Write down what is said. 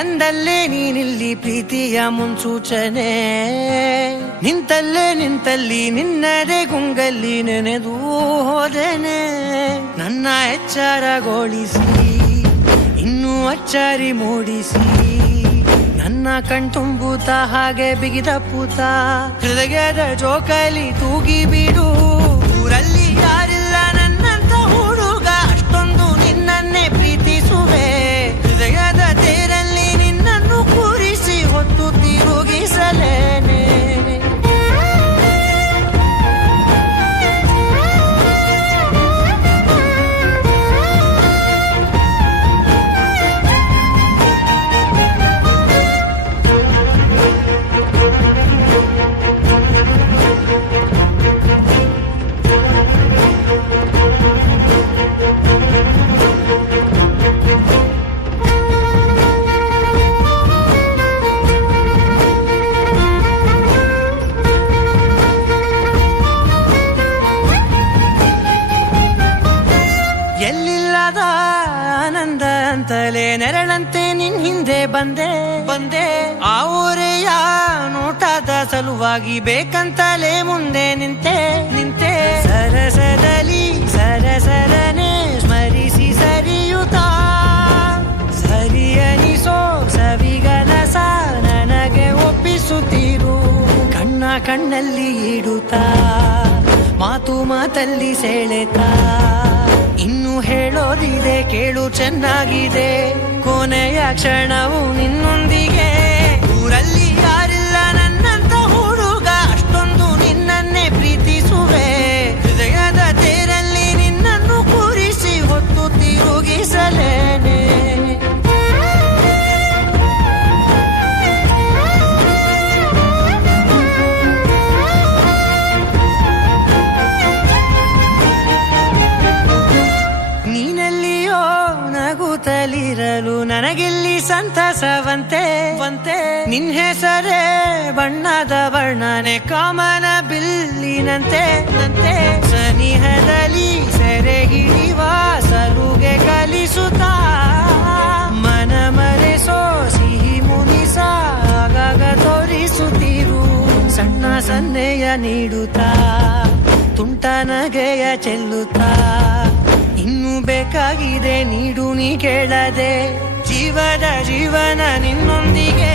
ಕಂದಲ್ಲೇ ನೀನಿಲ್ಲಿ ಪ್ರೀತಿಯ ಮುನ್ಸೂಚನೆ, ನಿಂತಲ್ಲಿ ನಿನ್ನದೇ ಗುಂಗಲ್ಲಿ ನೆನೆದು ಹೋದೆನೆ. ನನ್ನ ಎಚ್ಚರಗೊಳಿಸಿ ಇನ್ನೂ ಅಚ್ಚರಿ ಮೂಡಿಸಿ, ನನ್ನ ಕಣ್ತುಂಬುತ್ತ ಹಾಗೆ ಬಿಗಿದ ಪೂತ, ಹೃದಯದ ಜೋಕಾಲಿ ತೂಗಿ ಬಿಡು. ಊರಲ್ಲಿ ಯಾರಿಲ್ಲ ನನ್ನಂತ ಹುಡುಗ, ಅಷ್ಟೊಂದು ನಿನ್ನನ್ನೇ ಪ್ರೀತಿಸುವೆ. ಹೃದಯದ ತೇರಲ್ಲಿ ನಿನ್ನನ್ನು ಕೂರಿಸಿ ಹೊತ್ತು ತಿರುಗಿಸಲೇನೆ. ಎಲ್ಲಿಲ್ಲದ ಆನಂದ ಅಂತಲೇ ನೆರಳಂತೆ ನಿನ್ ಹಿಂದೆ ಬಂದೆ. ಆ ಊರೆಯ ನೋಟದ ಸಲುವಾಗಿ ಬೇಕಂತಲೇ ಮುಂದೆ ನಿಂತೆ. ಸರಸದಲ್ಲಿ ಸರಸರನೆ ಸ್ಮರಿಸಿ ಸರಿಯುತ್ತಾ, ಸರಿಯನಿಸೋ ಸವಿಗನಸ ನನಗೆ ಒಪ್ಪಿಸುತ್ತೀರು. ಕಣ್ಣಲ್ಲಿ ಇಡುತ್ತಾ, ಮಾತಲ್ಲಿ ಸೆಳೆತಾ, ಇನ್ನು ಹೇಳೋದಿದೆ ಕೇಳು ಚೆನ್ನಾಗಿದೆ. ಕೊನೆಯ ಕ್ಷಣವು ನಿನ್ನೊಂದಿಗೆ. ಊರಲ್ಲಿ ಯಾರಿಲ್ಲ ನನ್ನಂತ ಹುಡುಗ, ಅಷ್ಟೊಂದು ನಿನ್ನನ್ನೇ ಪ್ರೀತಿಸುವೆ. ಹೃದಯದ ತೇರಲ್ಲಿ ನಿನ್ನನ್ನು ಕೂರಿಸಿ ಹೊತ್ತು ತಿರುಗಿಸಲೇನೆ. ನಗುತ್ತಲಿರಲು ನನಗಿಲ್ಲಿ ಸಂತಸವಂತೆ. ನಿನ್ ಹೆಸರೇ ಬಣ್ಣದ ವರ್ಣನೆ ಕಾಮನ ಬಿಲ್ಲಿನಂತೆ. ಸನಿಹದಲ್ಲಿ ಸೆರೆ ಹಿಡಿಯುವ ಸಲುಗೆ ಕಲಿಸುತ್ತಾ, ಮನ ಮರೆಸೋ ಸಿಹಿ ಮುನಿಸ ಆಗಾಗ ತೋರಿಸುತ್ತಿರು. ಸಣ್ಣ ಸನ್ನೆಯ ನೀಡುತ್ತಾ, ತುಂಟ ನಗೆಯ ಚೆಲ್ಲುತ್ತಾ, ಇನ್ನು ಬೇಕಾಗಿದೆ ನೀಡು ನೀ ಕೇಳದೆ. ಜೀವನ ನಿನ್ನೊಂದಿಗೆ.